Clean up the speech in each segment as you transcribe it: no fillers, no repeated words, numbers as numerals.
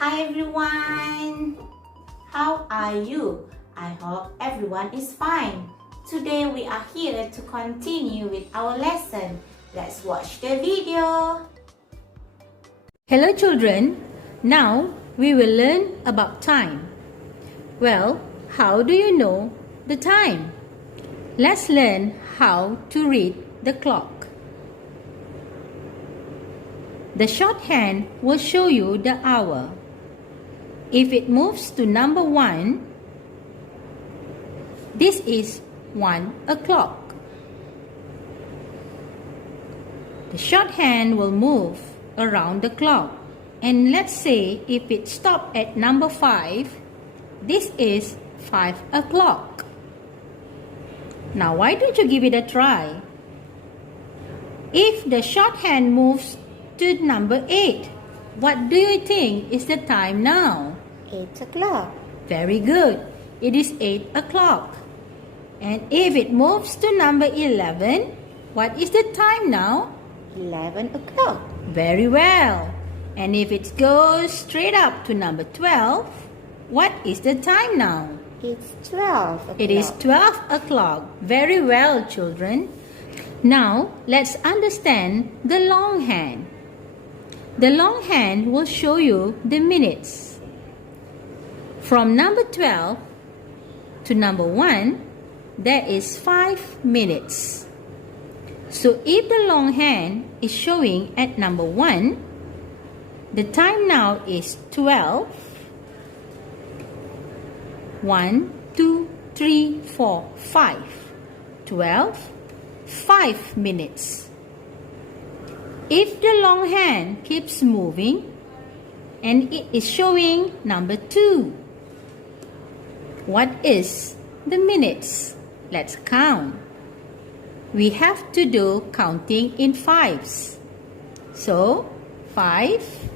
Hi everyone! How are you? I hope everyone is fine. Today we are here to continue with our lesson. Let's watch the video. Hello children, now we will learn about time. Well, how do you know the time? Let's learn how to read the clock. The shorthand will show you the hour. If it moves to number 1, this is 1 o'clock. The shorthand will move around the clock. And let's say if it stops at number 5, this is 5 o'clock. Now why don't you give it a try? If the shorthand moves to number 8, what do you think is the time now? 8 o'clock. Very good. It is 8 o'clock. And if it moves to number 11, what is the time now? 11 o'clock. Very well. And if it goes straight up to number 12, what is the time now? It's 12 o'clock. It is 12 o'clock. Very well, children. Now, let's understand the longhand. The longhand will show you the minutes. From number 12 to number 1, there is 5 minutes. So if the longhand is showing at number 1, the time now is 12. 1, 2, 3, 4, 5. 12, 5 minutes. If the longhand keeps moving and it is showing number 2, what is the minutes? Let's count. We have to do counting in 5s. So 5,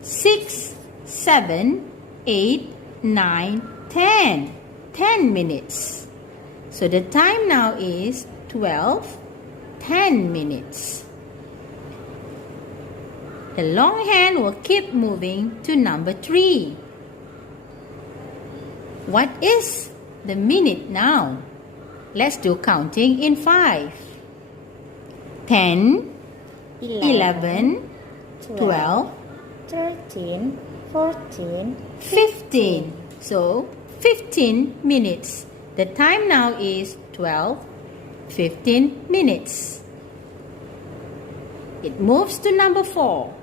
6, 7, 8, 9, 10. 10 minutes. So the time now is 12, 10 minutes. The longhand will keep moving to number 3. What is the minute now? Let's do counting in 5. 10, 11, 12, 13, 14, 15. So 15 minutes. The time now is 12, 15 minutes. It moves to number 4.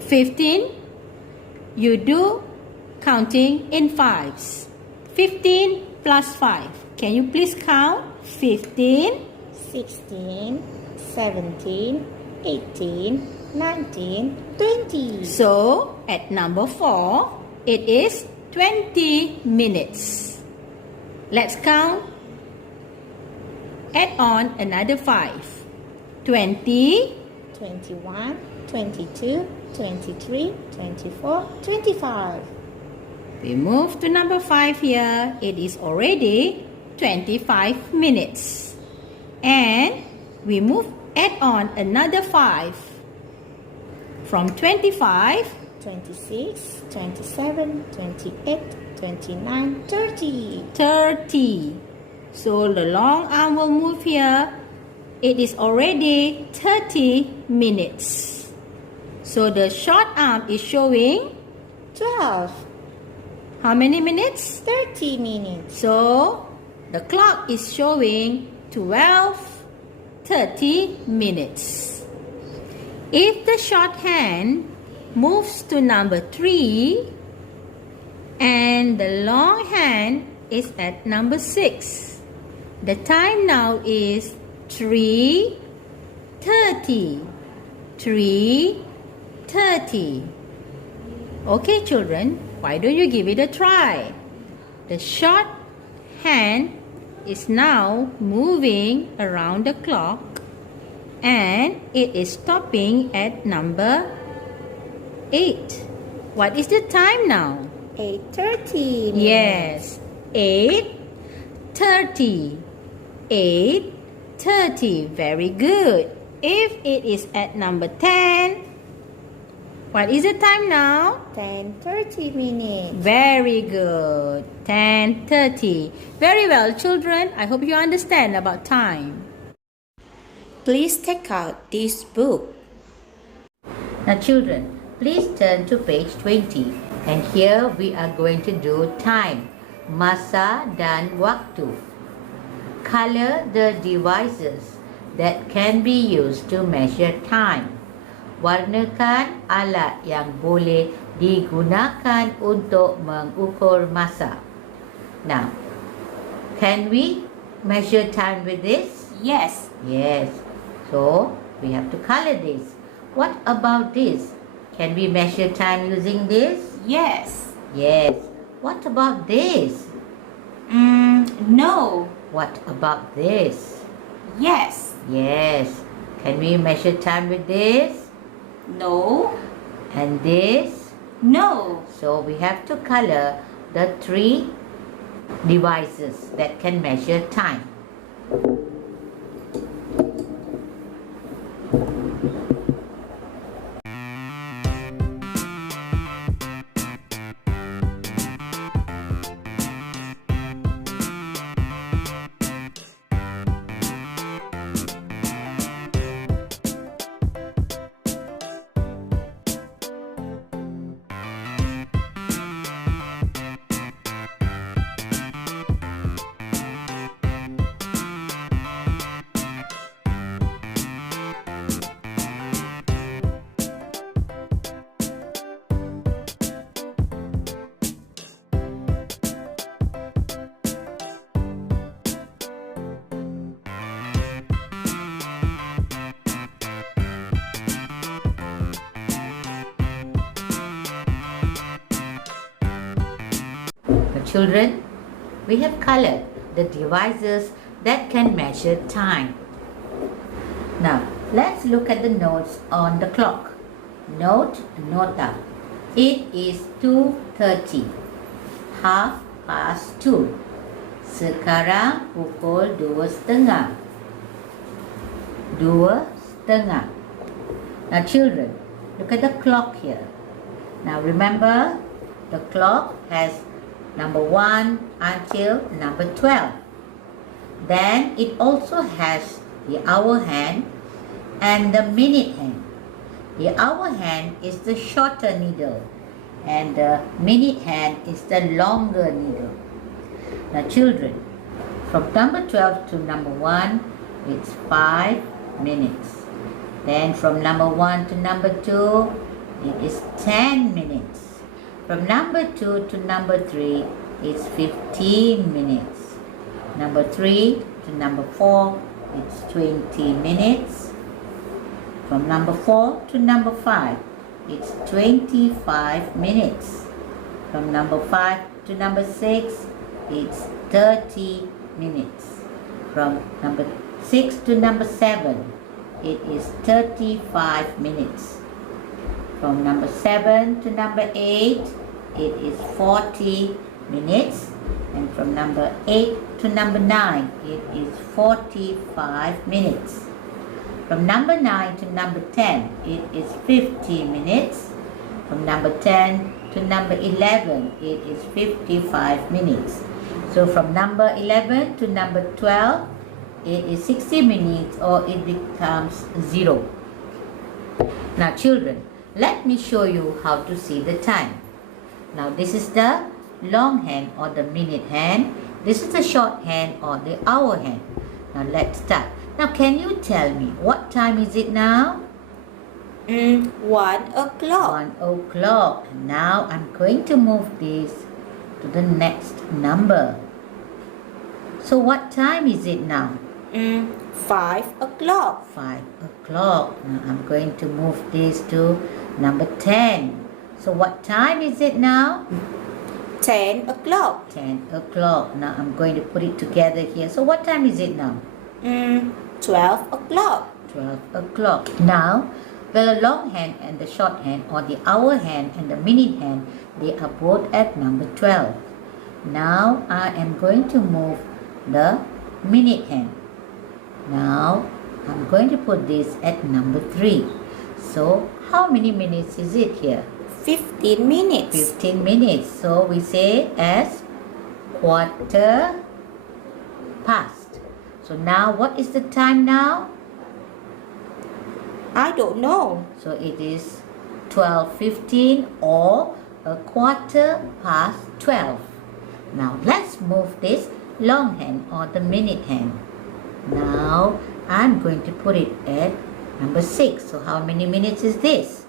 15, you do counting in 5s. 15 plus 5. Can you please count? 15, 16, 17, 18, 19, 20. So, at number 4, it is 20 minutes. Let's count. Add on another 5. 20, 21, 22, 23, 24, 25. we move to number 5 here. It is already 25 minutes. And we add on another 5. From 25, 26, 27, 28, 29, 30. 30. So the long arm will move here. It is already 30 minutes. So the short arm is showing 12. how many minutes? 30 minutes. So the clock is showing 12:30 minutes. If the shorthand moves to number 3 and the long hand is at number 6, the time now is 3:30. 3:30. Okay, children, why don't you give it a try? The short hand is now moving around the clock and it is stopping at number 8. What is the time now? 8:30. Yes, 8:30. 8:30. Very good. If it is at number 10, What is the time now? 10:30 minutes. Very good. 10:30. Very well, children. I hope you understand about time. Please take out this book. Now, children, please turn to page 20. And here we are going to do time. Masa dan waktu. Color the devices that can be used to measure time. Warnakan alat yang boleh digunakan untuk mengukur masa. Now, can we measure time with this? Yes. Yes. So, we have to color this. What about this? Can we measure time using this? Yes. Yes. What about this? No. What about this? Yes. Yes. Can we measure time with this? No. And this? No. So we have to color the 3 devices that can measure time. Children, we have colored the devices that can measure time. Now, let's look at the notes on the clock. Note, nota. It is 2:30. 2:30. Sekarang pukul 2:30. 2:30. Now, children, look at the clock here. Now, remember, the clock has number 1 until number 12. Then it also has the hour hand and the minute hand. The hour hand is the shorter needle and the minute hand is the longer needle. Now children, from number 12 to number 1, it's 5 minutes. Then from number 1 to number 2, it is 10 minutes. From number 2 to number 3, it's 15 minutes. Number 3 to number 4, it's 20 minutes. From number 4 to number 5, it's 25 minutes. From number 5 to number 6, it's 30 minutes. From number 6 to number 7, it is 35 minutes. From number 7 to number 8, it is 40 minutes. And from number 8 to number 9, it is 45 minutes. From number 9 to number 10, it is 50 minutes. From number 10 to number 11, it is 55 minutes. So from number 11 to number 12, it is 60 minutes or it becomes 0. Now children, let me show you how to see the time. Now this is the long hand or the minute hand. This is the short hand or the hour hand. Now let's start. Now can you tell me what time is it now? 1 o'clock. 1 o'clock. Now I'm going to move this to the next number. So what time is it now? 5 o'clock. 5 o'clock. Now I'm going to move this to number 10. So what time is it now? 10 o'clock. 10 o'clock. Now I'm going to put it together here. So what time is it now? 12 o'clock. 12 o'clock. Now, the long hand and the short hand or the hour hand and the minute hand, they are both at number 12. Now I am going to move the minute hand. Now I'm going to put this at number 3. So How many minutes is it here? 15 minutes. 15 minutes. So we say as quarter past. So now what is the time now? I don't know. So it is 12:15 or a quarter past 12. Now let's move this long hand or the minute hand. Now I'm going to put it at number 6. So how many minutes is this?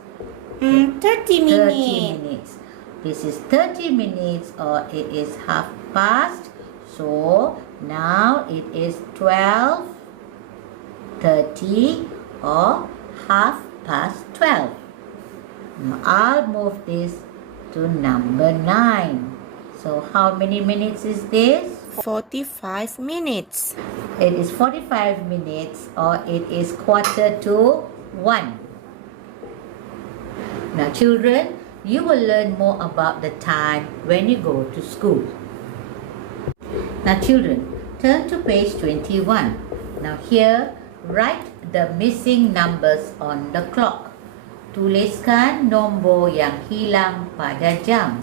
30 minutes. 30 minutes. This is 30 minutes or it is half past. So now it is 12:30 or half past 12. Now I'll move this to number 9. So how many minutes is this? 45 minutes. It is 45 minutes or it is quarter to 1. Now children, you will learn more about the time when you go to school. Now children, turn to page 21. Now here, write the missing numbers on the clock. Tuliskan nombor yang hilang pada jam.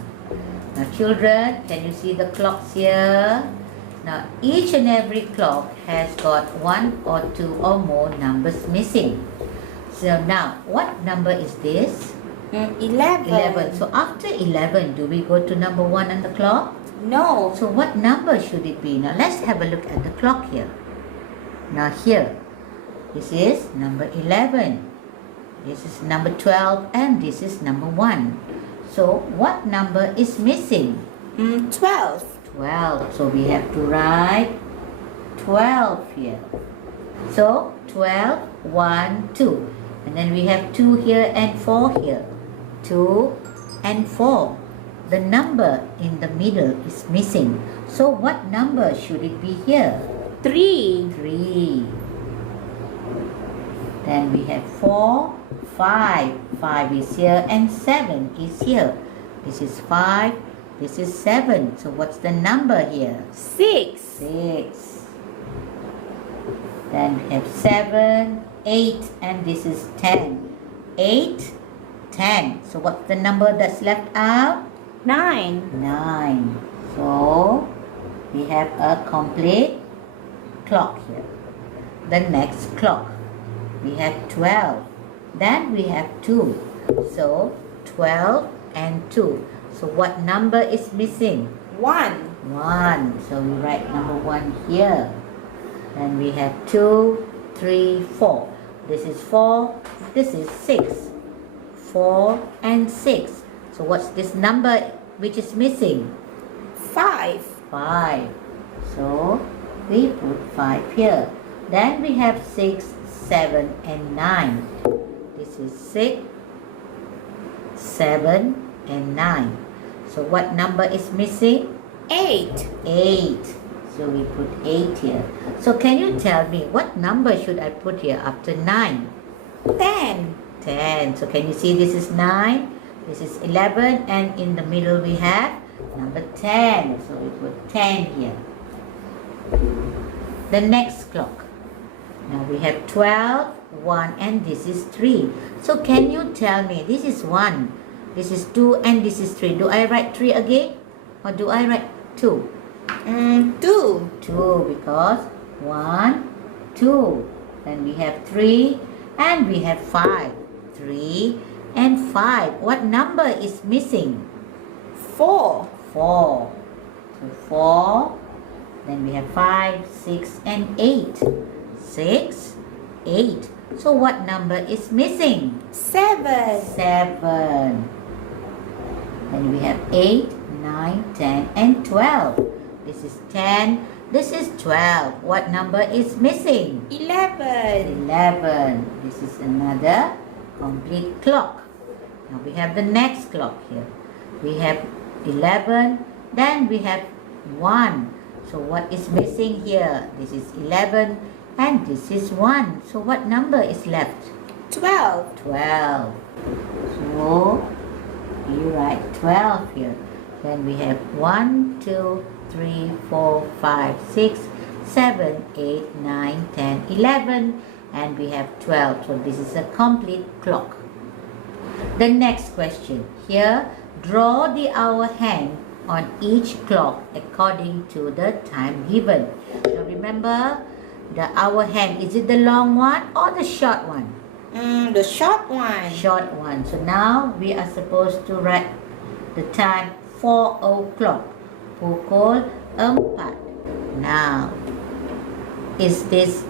Now children, can you see the clocks here? Now each and every clock has got 1 or 2 or more numbers missing. So now, what number is this? 11. 11. So after 11, do we go to number 1 on the clock? No. So what number should it be? Now let's have a look at the clock here. Now here, this is number 11. This is number 12 and this is number 1. So what number is missing? 12. 12. So we have to write 12 here. So 12, 1, 2. And then we have 2 here and 4 here. 2 and 4. The number in the middle is missing. So what number should it be here? 3. 3. Then we have 4, 5. 5 is here and 7 is here. This is 5. This is 7. So what's the number here? 6. 6. Then we have 7, 8 and this is 10. 8, 10. So what's the number that's left out? 9. 9. So we have a complete clock here. The next clock, we have 12. Then we have 2. So 12 and 2. So what number is missing? 1. 1. So we write number 1 here. Then we have 2, 3, 4. This is 4. This is 6. 4 and 6. So what's this number which is missing? 5. 5. So we put 5 here. Then we have 6, 7 and 9. This is 6, 7 and 9. So what number is missing? 8. 8. So we put 8 here. So can you tell me what number should I put here after 9? 10. 10. So can you see this is 9, this is 11 and in the middle we have number 10. So we put 10 here. The next clock. Now we have 12, 1 and this is 3. So can you tell me this is 1, this is 2 and this is 3. Do I write 3 again or do I write 2? 2. 2 because 1, 2. Then we have 3 and we have 5. 3 and 5. What number is missing? 4. 4. So 4. Then we have 5, 6 and 8. 6, 8. So what number is missing? 7. 7. Then we have 8, 9, 10 and 12. This is 10. This is 12. What number is missing? 11. 11. This is another complete clock. Now we have the next clock here. We have 11. Then we have 1. So what is missing here? This is 11 and this is 1. So what number is left? 12. 12. So you write 12 here. Then we have 1, 2, 3, 4, 5, 6, 7, 8, 9, 10, 11 and we have 12. So this is a complete clock. The next question. Here, draw the hour hand on each clock according to the time given. Now remember, the hour hand, is it the long one or the short one? The short one. Short one. So now we are supposed to write the time 4 o'clock. Pukul 4. Now, is this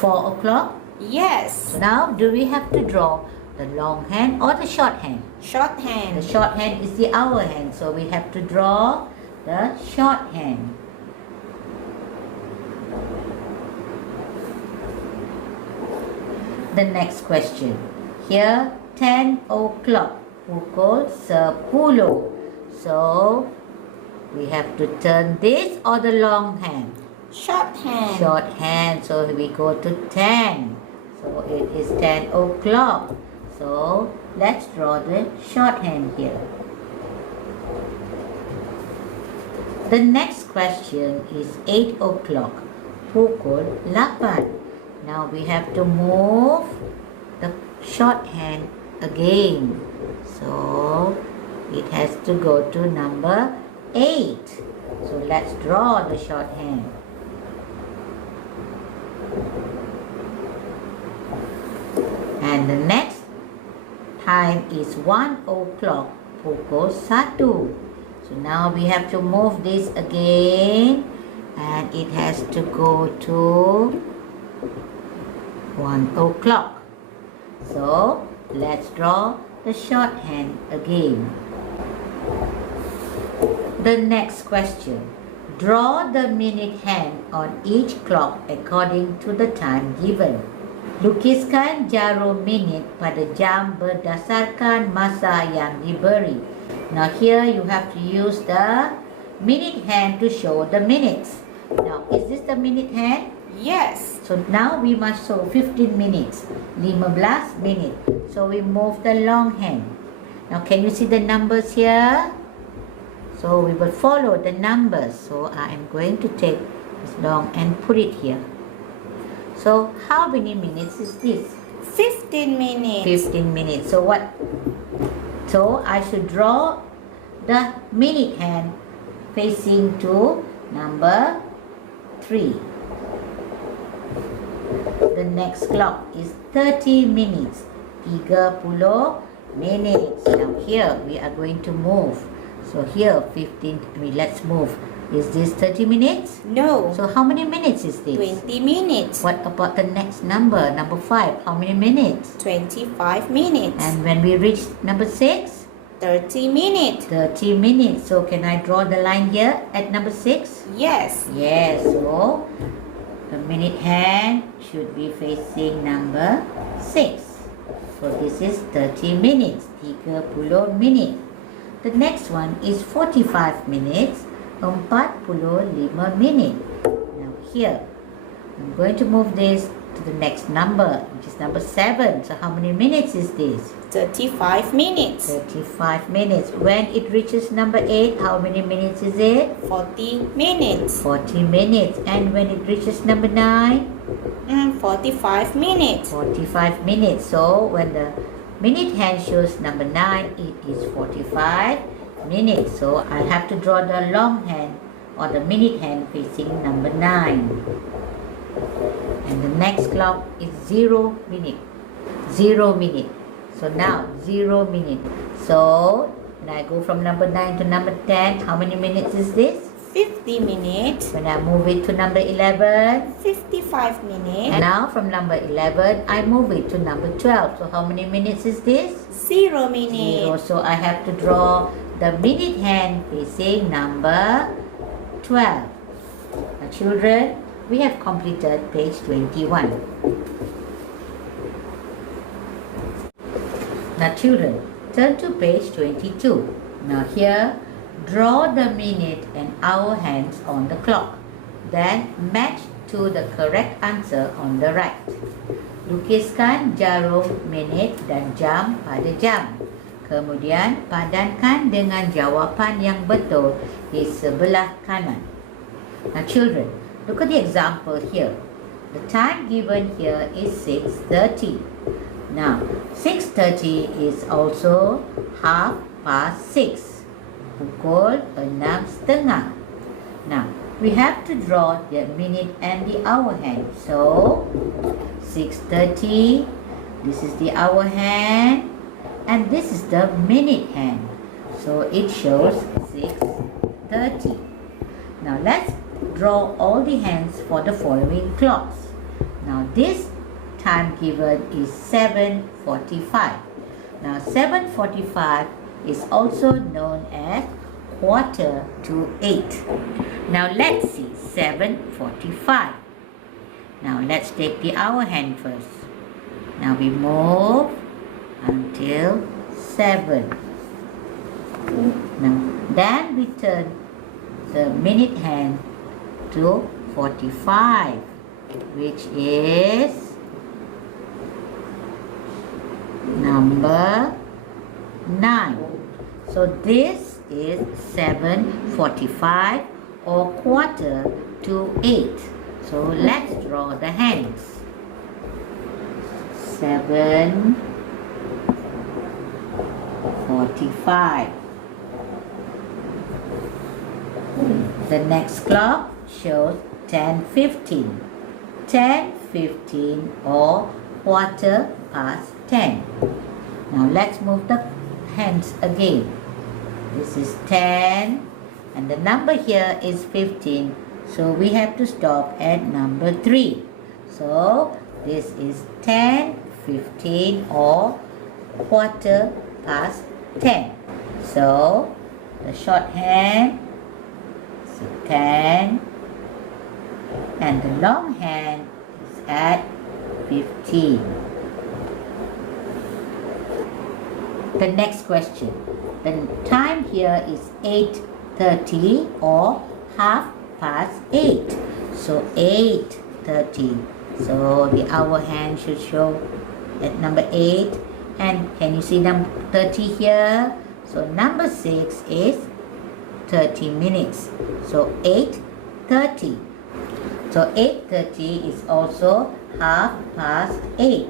4 o'clock? Yes. So now, do we have to draw the long hand or the short hand? Short hand. The short hand is the hour hand, so we have to draw the short hand. The next question. Here, 10 o'clock. Pukul 10. So, we have to turn this or the long hand? Short hand. Short hand. So, we go to 10. So, it is 10 o'clock. So, let's draw the short hand here. The next question is 8 o'clock. Pukul 8. Now, we have to move the short hand again. So, it has to go to number 8. So, let's draw the short hand. And the next time is 1 o'clock, pukul 1. So now we have to move this again, and it has to go to 1 o'clock. So let's draw the short hand again. The next question. Draw the minute hand on each clock according to the time given. Lukiskan jarum minit pada jam berdasarkan masa yang diberi. Now here you have to use the minute hand to show the minutes. Now is this the minute hand? Yes. So now we must show 15 minutes. 15 minutes. So we move the long hand. Now can you see the numbers here? So we will follow the numbers. So I am going to take this long and put it here. So how many minutes is this? 15 minutes. 15 minutes. So what? So I should draw the minute hand facing to number 3. The next clock is 30 minutes. 30 minutes. Now here we are going to move. So here 15, let's move. Is this 30 minutes? No. So how many minutes is this? 20 minutes. What about the next number? Number 5. How many minutes? 25 minutes. And when we reach number 6? 30 minutes. 30 minutes. So can I draw the line here at number 6? Yes. Yes. So the minute hand should be facing number 6. So this is 30 minutes. 30 minit. The next one is 45 minutes. 45 minit. Now here, I'm going to move this to the next number, which is number 7. So how many minutes is this? 35 minutes. 35 minutes. When it reaches number 8, how many minutes is it? 40 minutes. 40 minutes. And when it reaches number 9? 45 minutes. 45 minutes. So when the minute hand shows number 9, it is 45 minutes. So I have to draw the long hand or the minute hand facing number 9. And the next clock is 0 minute. 0 minute. So now 0 minute. So when I go from number 9 to number 10, how many minutes is this? 50 minutes. When I move it to number 11, 55 minutes. and now from number 11, I move it to number 12. So how many minutes is this? 0 minutes. 0. So I have to draw the minute hand facing number 12. Now children, we have completed page 21. Now children, turn to page 22. Now here, draw the minute and hour hands on the clock. Then match to the correct answer on the right. Lukiskan jarum minit dan jam pada jam. Kemudian padankan dengan jawapan yang betul di sebelah kanan. Now children, look at the example here. The time given here is 6:30. Now 6:30 is also 6:30. Pukul 6:30. Now we have to draw the minute and the hour hand. So 6:30, this is the hour hand and this is the minute hand. So it shows 6:30. Now let's draw all the hands for the following clocks. Now this time given is 7:45. Now 7:45 is also known as 7:45. Now let's see 7:45. Now let's take the hour hand first. Now we move until 7. Now then we turn the minute hand to 45, which is number 9. So this is 7:45 or 7:45. So let's draw the hands. 7:45. The next clock shows 10:15. 10:15 or 10:15. Now let's move the hands again. This is 10 and the number here is 15. So we have to stop at number 3. So this is 10:15 or 10:15. So the shorthand is 10 and the long hand is at 15. The next question. The time here is 8:30 or 8:30. So 8:30. So the hour hand should show at number 8. And can you see number 30 here? So number 6 is 30 minutes. So 8:30. So 8:30 is also 8:30.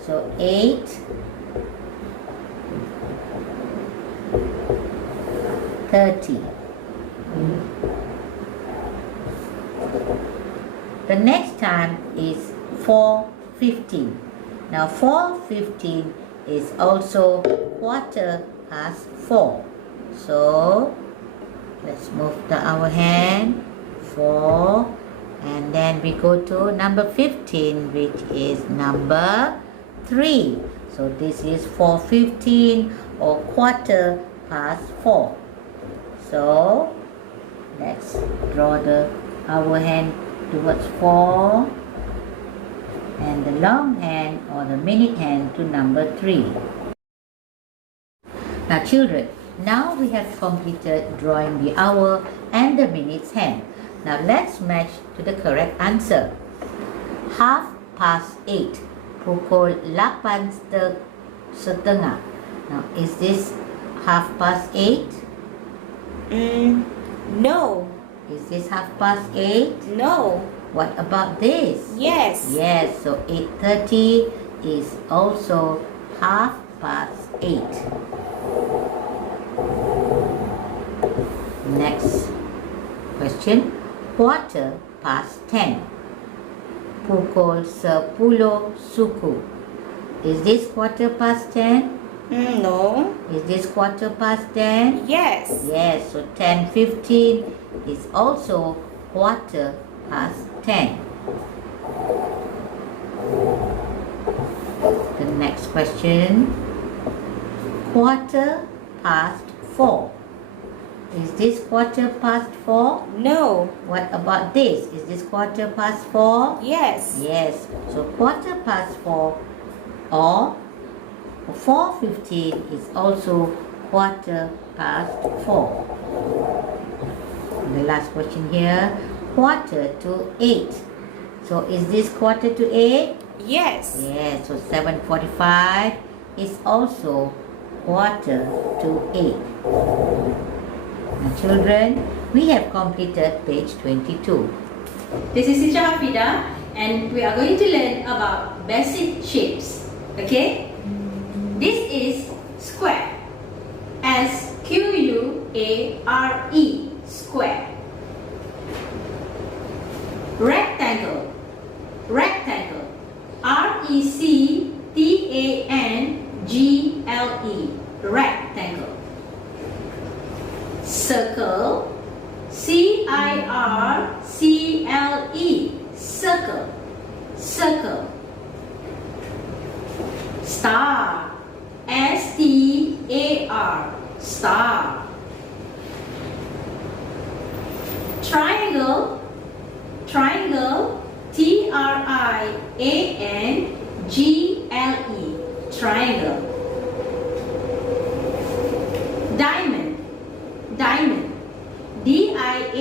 So 8:30. The next time is 4:15. Now 4:15 is also 4:15. So let's move the hour hand 4 and then we go to number 15, which is number 3. So this is 4:15 or 4:15. So let's draw the hour hand towards 4 and the long hand or the minute hand to number 3. Now children, now we have completed drawing the hour and the minutes hand. Now let's match to the correct answer. 8:30. Pukul 8:30. Now is this 8:30? No. Is this 8:30? No. What about this? Yes. Yes, so 8:30 is also 8:30. Next question. 10:15. Pukul 10 suku. Is this 10:15? No. Is this 10:15? Yes. Yes, so 10:15 is also 10:15. The next question. 4:15. Is this 4:15? No. What about this? Is this 4:15? Yes. Yes. So 4:15 or 4:15 is also 4:15. The last question here. 7:45. So is this 7:45? Yes. Yes. So 7:45 is also 7:45. Now children, we have completed page 22. This is Teacher Hafida and we are going to learn about basic shapes. Okay? This is square. S-Q-U-A-R-E, square. Rectangle. Rectangle. R-E-C-T-A-N-G-L-E, rectangle. Circle. C-I-R-C-L-E, circle. Circle. Star. S-T-A-R, star. Triangle. Triangle. T-R-I-A-N-G-L-E, triangle. Diamond. Diamond. D-I-A-M-O-N-D,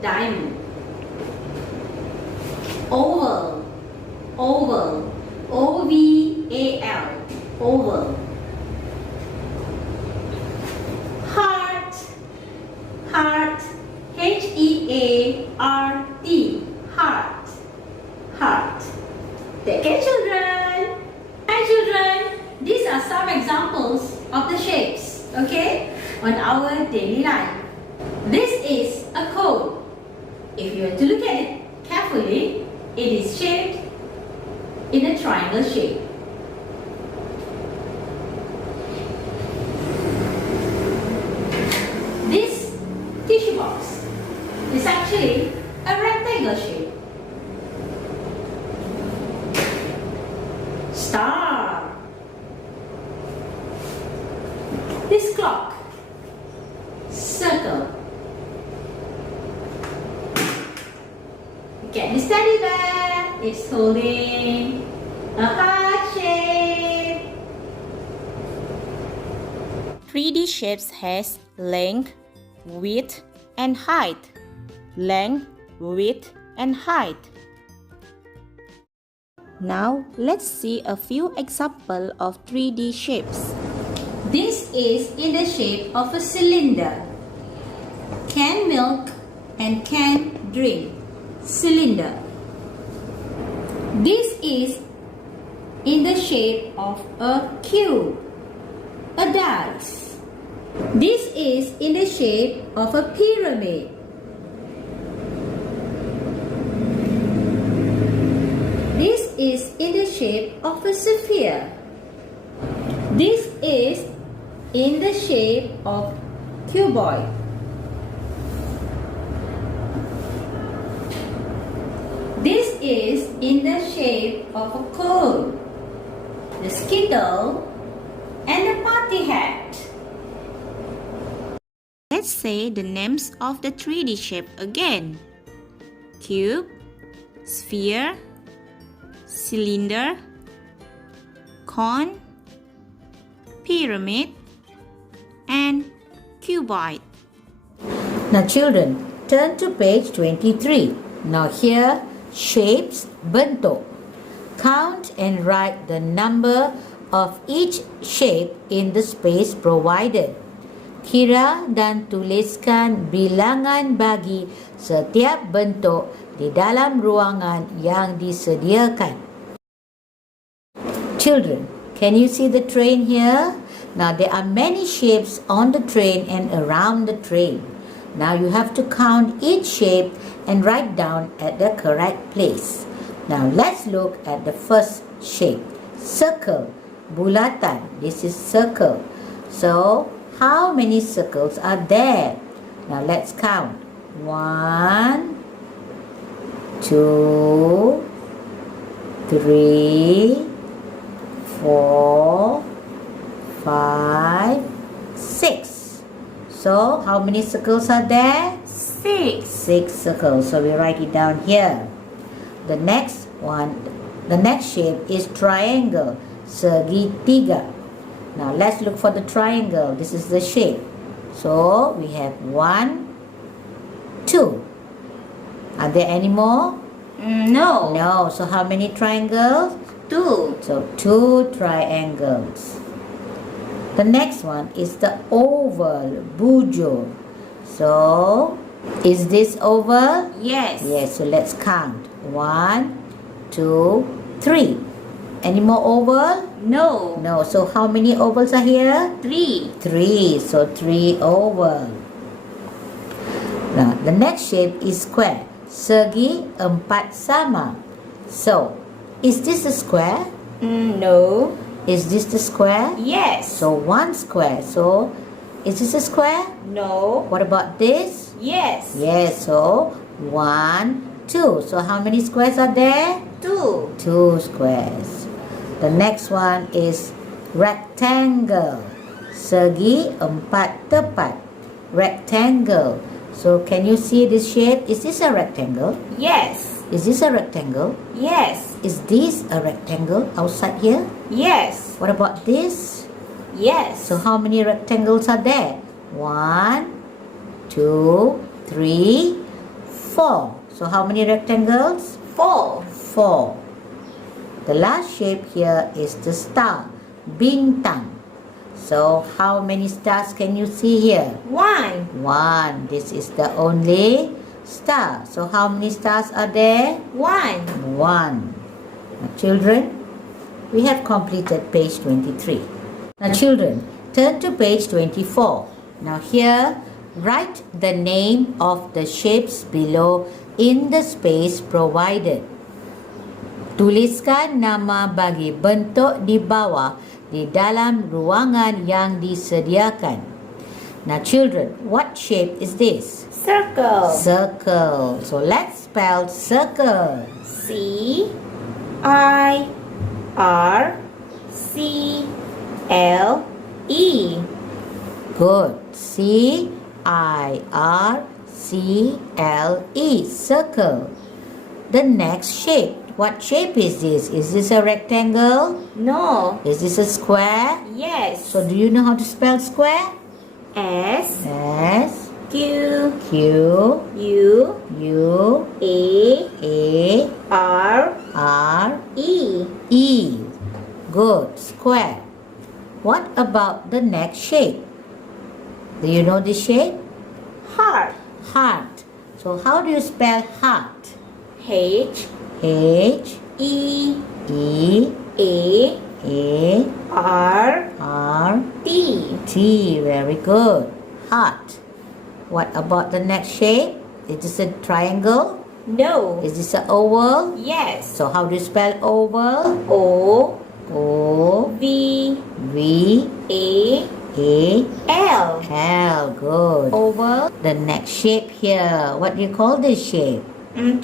diamond. Oval. Oval. O-V-A-L, oval. Heart. Heart. H-E-A-R-T, heart. Heart. Take care, children. Hi, children. These are some examples of the shapes, okay, on our daily life. This is a cone. If you were to look at it carefully, it is shaped in a triangle shape. This tissue box is actually a rectangle shape. Star. This clock, circle. Get this teddy bear is holding a heart shape. 3D shapes has length, width and height. Length, width and height. Now let's see a few examples of 3D shapes. This is in the shape of a cylinder. Can milk and can drink. Cylinder. This is in the shape of a cube. A dice. This is in the shape of a pyramid. This is in the shape of a sphere. This is in the shape of cuboid. This is in the shape of a cone, the skittle, and the party hat. Let's say the names of the 3D shape again. Cube, sphere, cylinder, cone, pyramid, and cuboid. Now children, turn to page 23. Now here, shapes bentuk. Count and write the number of each shape in the space provided. Kira dan tuliskan bilangan bagi setiap bentuk di dalam ruangan yang disediakan. Children, can you see the train here? Now there are many shapes on the train and around the train. Now you have to count each shape and write down at the correct place. Now let's look at the first shape. Circle, bulatan. This is circle. So how many circles are there? Now let's count. 1, 2, 3, 4, 5, 6. So how many circles are there? 6. 6 circles. So we write it down here. The next one, the next shape is triangle, segitiga. Now let's look for the triangle. This is the shape. So we have 1, 2. Are there any more? No. No. So how many triangles? 2. So 2 triangles. The next one is the oval, bujo. So is this oval? Yes. Yes. So let's count. 1, 2, 3. Any more oval? No. No. So how many ovals are here? 3. 3. So 3 oval. Now the next shape is square. Segi empat sama. So is this a square? No. Is this the square? Yes. So 1 square. So is this a square? No. What about this? Yes. Yes. So 1, 2. So how many squares are there? 2. 2 squares. The next one is rectangle. Segi empat tepat. Rectangle. So can you see this shape? Is this a rectangle? Yes. Is this a rectangle? Yes. Is this a rectangle outside here? Yes. What about this? Yes. So how many rectangles are there? 1, 2, 3, 4. So how many rectangles? 4. 4. The last shape here is the star, bintang. So how many stars can you see here? 1. 1. This is the only star. So how many stars are there? 1. 1. Now children, we have completed page 23. Now children, turn to page 24. Now here, write the name of the shapes below in the space provided. Tuliskan nama bagi bentuk di bawah di dalam ruangan yang disediakan. Now children, what shape is this? Circle. Circle. So let's spell circle. C I R C L E. Good. C-I-R-C-L-E. Circle. The next shape. What shape is this? Is this a rectangle? No. Is this a square? Yes. So do you know how to spell square? S S Q Q U U A A R R E. E. Good. Square. What about the next shape? Do you know this shape? Heart. Heart. So how do you spell heart? H H E E A A R R T. T. Very good. Heart. What about the next shape? Is this a triangle? No. Is this an oval? Yes. So how do you spell oval? O O V V A A L. L. Good. Oval. The next shape here. What do you call this shape?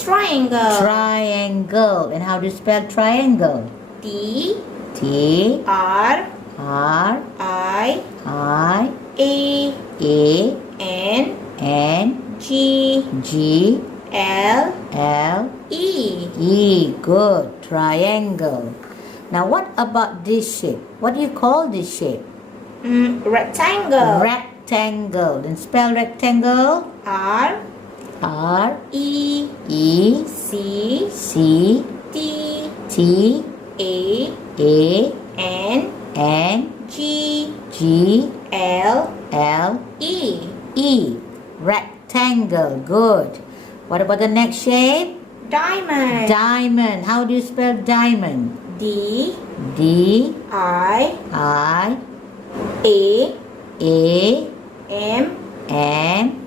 Triangle. Triangle. And how do you spell triangle? T T R R I I A A N N G G L L E. E. Good. Triangle. Now what about this shape? What do you call this shape? Rectangle. Rectangle. Then spell rectangle. R R E E C C T T A A N N G G L L E. E. Rectangle. Good. What about the next shape? Diamond. Diamond. How do you spell diamond? D D I I A A M N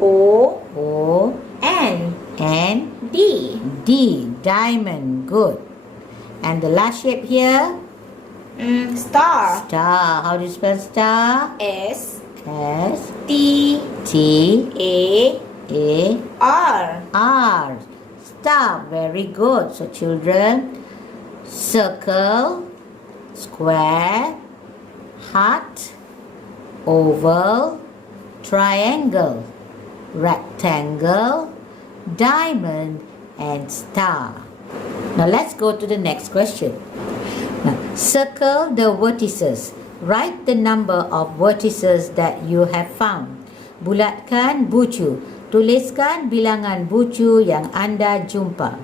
O O N N D. D. Diamond. Good. And the last shape here? Star. Star. How do you spell star? S S T T A A R. R. Star. Very good. So children, circle, square, heart, oval, triangle, rectangle, diamond, and star. Now let's go to the next question. Now, circle the vertices. Write the number of vertices that you have found. Bulatkan bucu. Tuliskan bilangan bucu yang anda jumpa.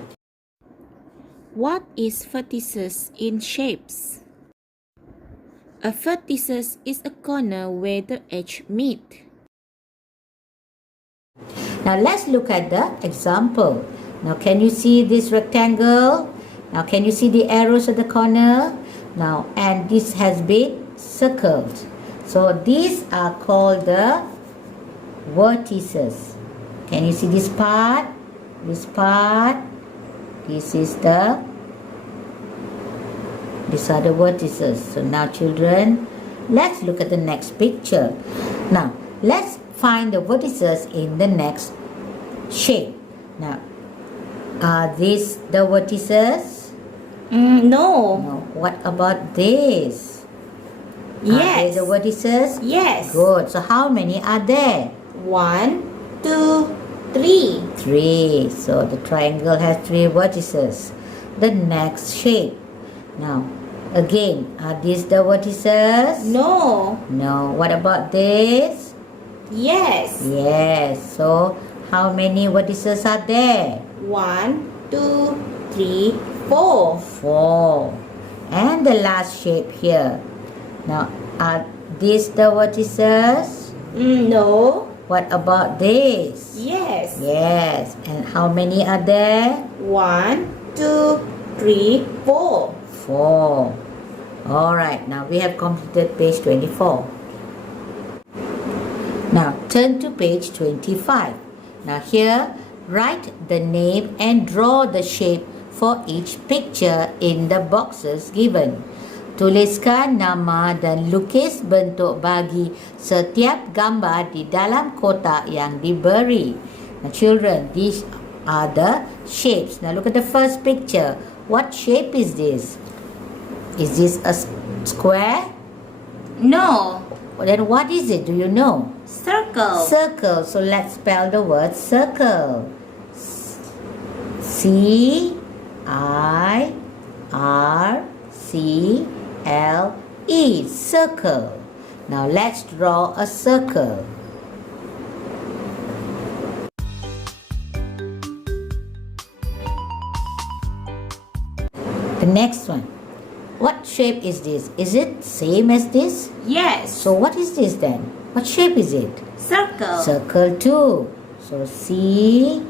What is vertices in shapes? A vertices is a corner where the edge meet. Now let's look at the example. Now can you see this rectangle? Now can you see the arrows at the corner? Now, and this has been circled. So these are called the vertices. Can you see this part? This part. These are the vertices. So now children, let's look at the next picture. Now let's find the vertices in the next shape. Now, are these the vertices? No. No. What about this? Are they Yes. the vertices? Yes. Good. So how many are there? 1, 2, 3. 3. So the triangle has 3 vertices. The next shape. Now, again, are these the vertices? No. No. What about this? Yes. Yes. So how many vertices are there? 1, 2, 3, 4. 4. And the last shape here. Now, are these the vertices? No. What about this? Yes. Yes. And how many are there? 1, 2, 3, 4. 4. Alright, now we have completed page 24. Now turn to page 25. Now here, write the name and draw the shape for each picture in the boxes given. Tuliskan nama dan lukis bentuk bagi setiap gambar di dalam kotak yang diberi. Now children, these are the shapes. Now look at the first picture. What shape is this? Is this a square? No. Then what is it? Do you know? Circle. Circle. So let's spell the word circle. C-I-R-C-L-E. Circle. Now let's draw a circle. The next one. What shape is this? Is it same as this? Yes. So what is this then? What shape is it? Circle. Circle too. So C-I-R-C-L-E.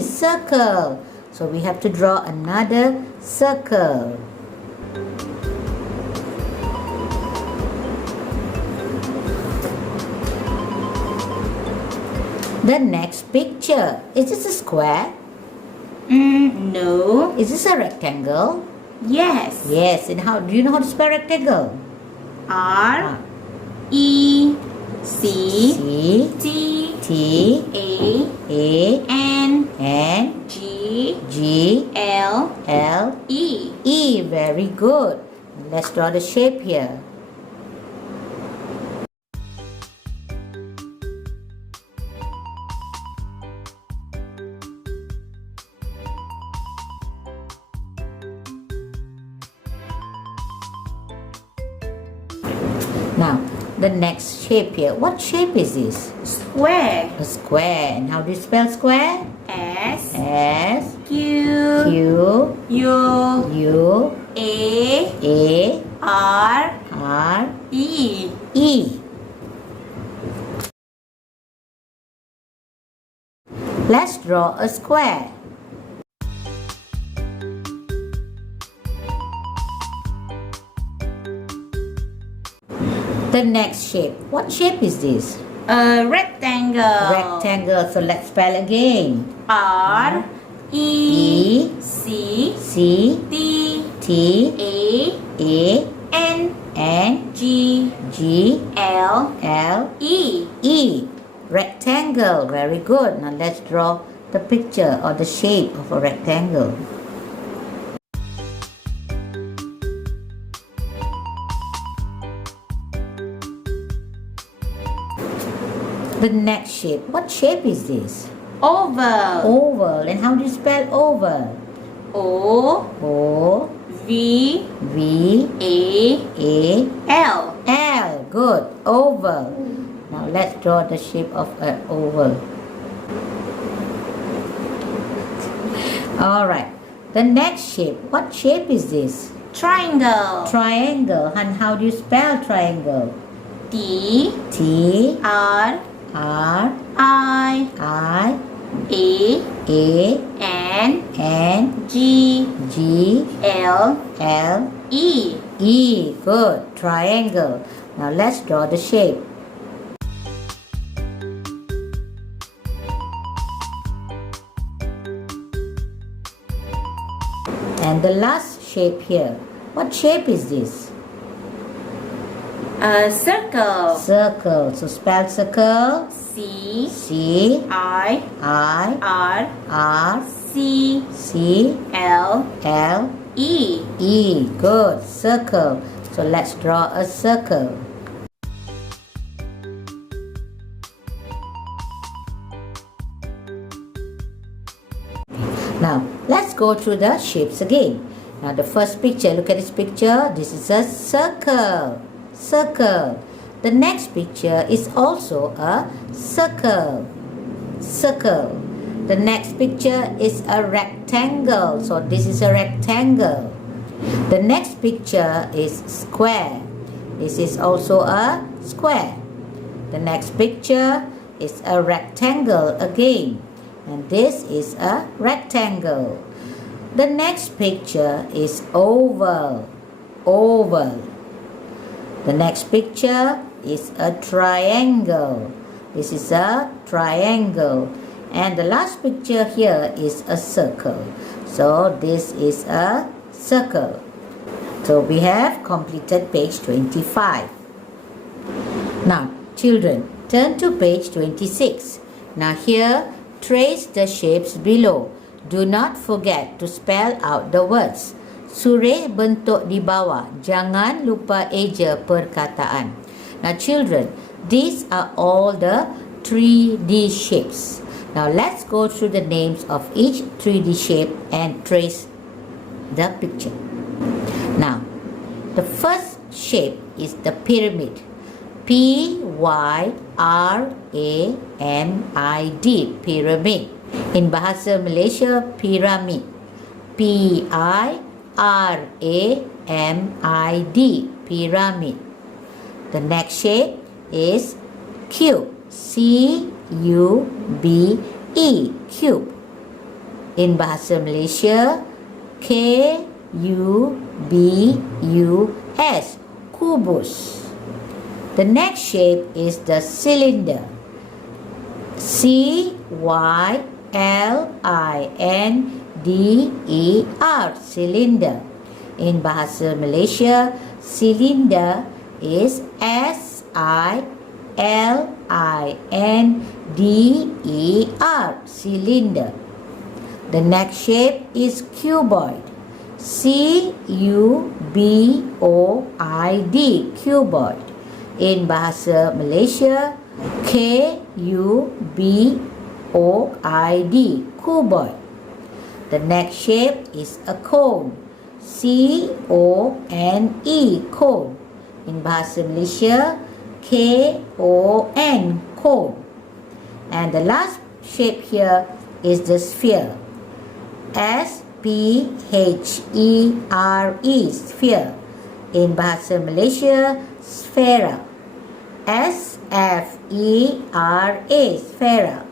Circle. So we have to draw another circle. The next picture. Is this a square? No. Is this a rectangle? Yes. Yes. And how do you know how to spell rectangle? R E C C T T A A N N G G L L E. E. Very good. Let's draw the shape here. Now, the next shape here. What shape is this? Square. A square. And how do you spell square? S S Q Q U U A A R R E. E. Let's draw a square. The next shape. What shape is this? A rectangle. Rectangle. So let's spell again. R E C C T T A A N N G G L L E. E. Rectangle. Very good. Now let's draw the picture or the shape of a rectangle. The next shape. What shape is this? Oval. Oval. And how do you spell oval? O O V V A A L. L. Good. Oval. Now let's draw the shape of an oval. Alright. The next shape. What shape is this? Triangle. Triangle. And how do you spell triangle? T T R R I I A A, N, G, L, L, E. E. Good. Triangle. Now let's draw the shape. And the last shape here. What shape is this? A circle. Circle. So spell circle. C, C, I, I, R, R, C, C, L, L, E. E. Good. Circle. So let's draw a circle. Now let's go through the shapes again. Now the first picture, look at this picture. This is a circle. Circle. The next picture is also a circle. Circle. The next picture is a rectangle. So this is a rectangle. The next picture is square. This is also a square. The next picture is a rectangle again. And this is a rectangle. The next picture is oval. Oval. The next picture is a triangle. This is a triangle. And the last picture here is a circle. So this is a circle. So we have completed page 25. Now children, turn to page 26. Now here, trace the shapes below. Do not forget to spell out the words. Sureh bentuk di bawah. Jangan lupa eja perkataan. Now children, these are all the 3D shapes. Now let's go through the names of each 3D shape and trace the picture. Now, the first shape is the pyramid. P-Y-R-A-M-I-D. Pyramid. In Bahasa Malaysia, pyramid. P-I-R-A-M-I-D. Pyramid. The next shape is cube. C-U-B-E. Cube. In Bahasa Malaysia, K-U-B-U-S. Kubus. The next shape is the cylinder. C-Y-L-I-N-D-E-R. Cylinder. In Bahasa Malaysia, cylinder is S-I-L-I-N-D-E-R. Cylinder. The next shape is cuboid. C-U-B-O-I-D. Cuboid. In Bahasa Malaysia, K-U-B-O-I-D. Cuboid. The next shape is a cone. C-O-N-E. Cone. In Bahasa Malaysia, K-O-N. Cone. And the last shape here is the sphere. S-P-H-E-R-E. Sphere. In Bahasa Malaysia, sphera. S-F-E-R-A. Sphera.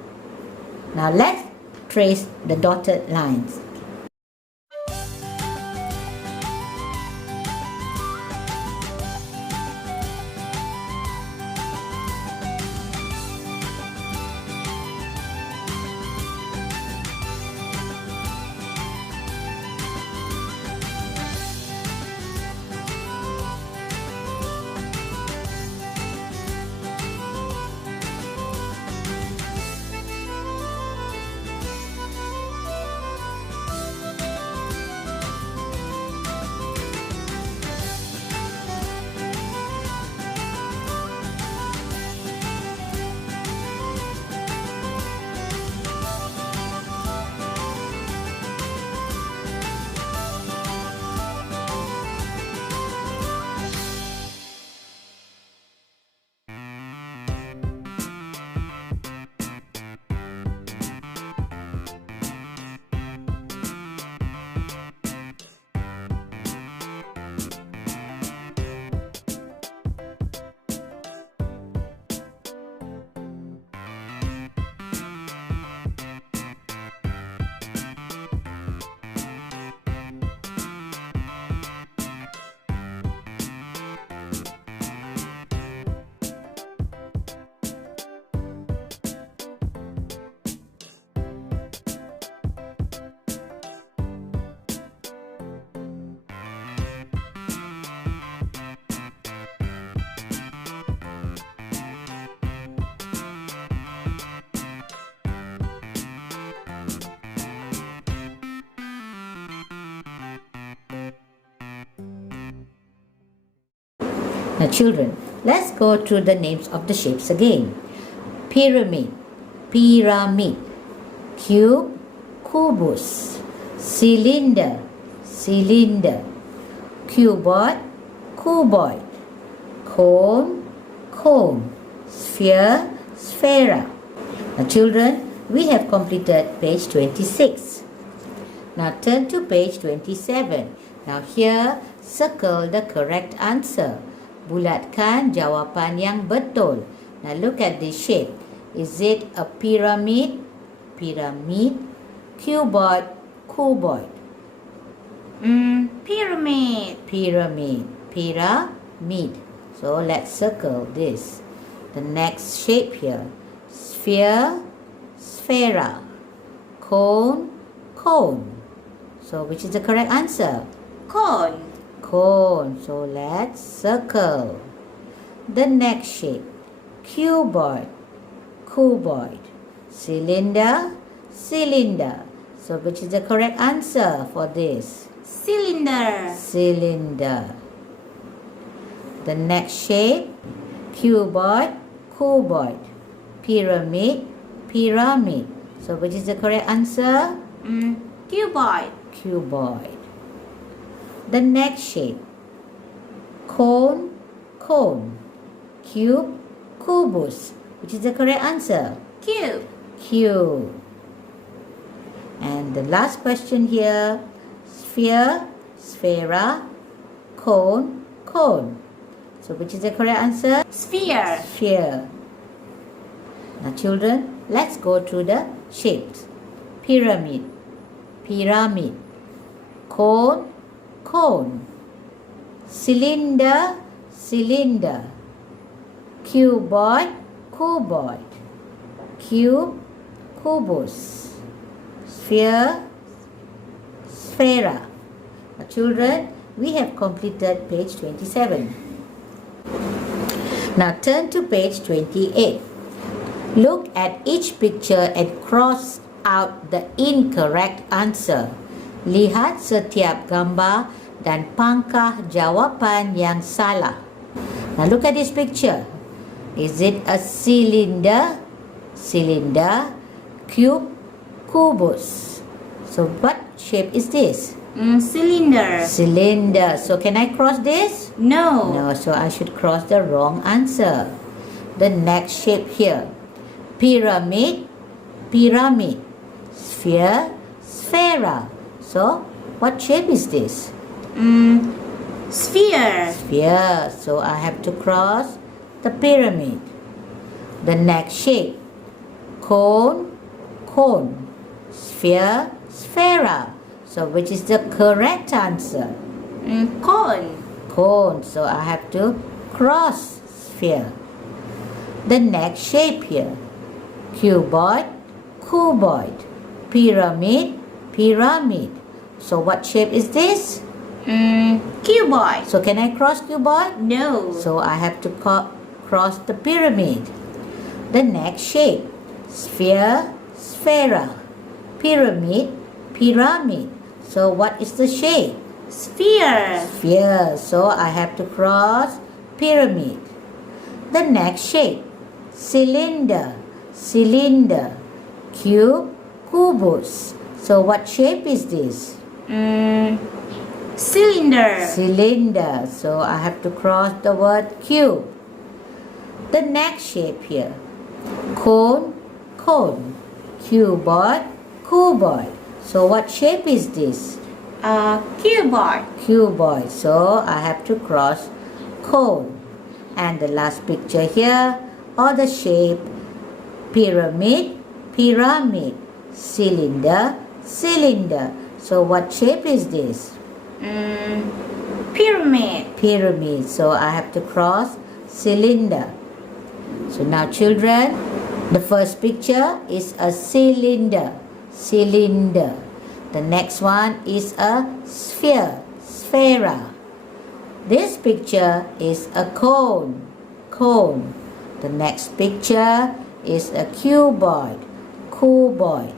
Now let's trace the dotted lines. Now children, let's go through the names of the shapes again. Pyramid, pyramid. Cube, cubus. Cylinder, cylinder. Cuboid, cuboid. Cone, cone. Sphere, sphera. Now children, we have completed page 26. Now turn to page 27. Now here, circle the correct answer. Bulatkan jawapan yang betul. Now look at this shape. Is it a pyramid? Pyramid. Cuboid, cuboid. Pyramid. Pyramid. Pyramid. So let's circle this. The next shape here. Sphere, sphera. Cone, cone. So which is the correct answer? Cone. Cone. So let's circle. The next shape. Cuboid, cuboid. Cylinder, cylinder. So which is the correct answer for this? Cylinder. Cylinder. The next shape. Cuboid, cuboid. Pyramid, pyramid. So which is the correct answer? Cuboid. Cuboid. The next shape. Cone, cone. Cube, cubus. Which is the correct answer? Cube. Cube. And the last question here. Sphere, sphera. Cone, cone. So which is the correct answer? Sphere. Sphere. Now children, let's go through the shapes. Pyramid, pyramid. Cone, cone. Cylinder, cylinder. Cuboid, cuboid. Cube, cubus. Sphere, sphera. Now children, we have completed page 27. Now turn to page 28. Look at each picture and cross out the incorrect answer. Lihat setiap gambar dan pangkah jawapan yang salah. Now look at this picture. Is it a cylinder? Cylinder. Cube, cubus. So what shape is this? Cylinder. Cylinder. So can I cross this? No. No, so I should cross the wrong answer. The next shape here. Pyramid, pyramid. Sphere, sphera. So what shape is this? Sphere. Sphere. So I have to cross the pyramid. The next shape. Cone, cone. Sphere, sphera. So which is the correct answer? Cone. Cone. So I have to cross sphere. The next shape here. Cuboid, cuboid. Pyramid, pyramid. So what shape is this? Cuboid. So can I cross cuboid? No. So I have to cross the pyramid. The next shape. Sphere, sphera. Pyramid, pyramid. So what is the shape? Sphere. Sphere. So I have to cross pyramid. The next shape. Cylinder, cylinder. Cube, cubus. So what shape is this? Cylinder. Cylinder. So I have to cross the word cube. The next shape here. Cone, cone. Cuboid, cuboid. So what shape is this? Cuboid. Cuboid. So I have to cross cone. And the last picture here, or the shape, pyramid, pyramid. Cylinder, cylinder. So what shape is this? Pyramid. Pyramid. So I have to cross cylinder. So now children, the first picture is a cylinder. Cylinder. The next one is a sphere. Sphera. This picture is a cone. Cone. The next picture is a cuboid. Cuboid.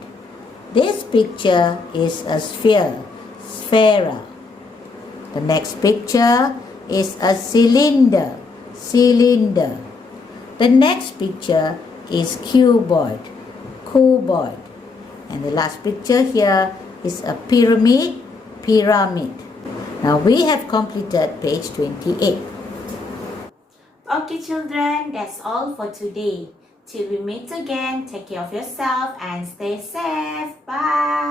This picture is a sphere. Sphera. The next picture is a cylinder. cylinder. The next picture is cuboid, cuboid. And the last picture here is a pyramid, pyramid. Now we have completed page 28. Okay children, that's all for today. Till we meet again, take care of yourself and stay safe. Bye.